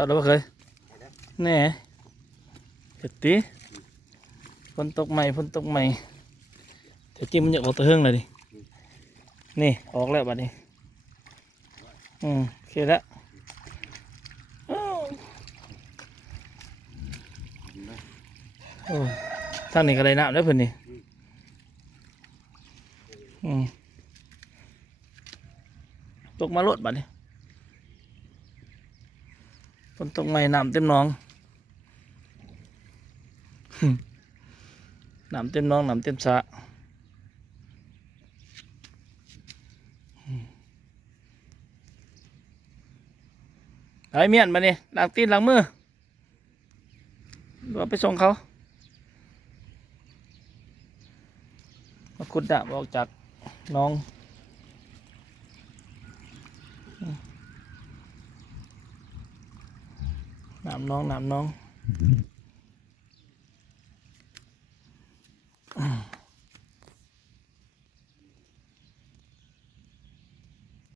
อดแล้วบ่เคยแน่เห็ดตีฝนตกใหม่แต่จิ้มมันอยากออกตะเฮืองเลยดินี่ออกแล้วบัดนี้โอเคแล้วโอ้ทางนี้ก็ได้น้ำแล้วเพิ่นนี่ตกมาลดบัดนี้ฝนตกใหม่น้ำเต็มหนองน้ำเต็มหนองน้ำเต็มสระไอ้เมียนมาเนี่ยล้างตีนล้างมือหรือว่าไปส่งเขามาขุดดาบออกจากหน้องน้ำหน้อง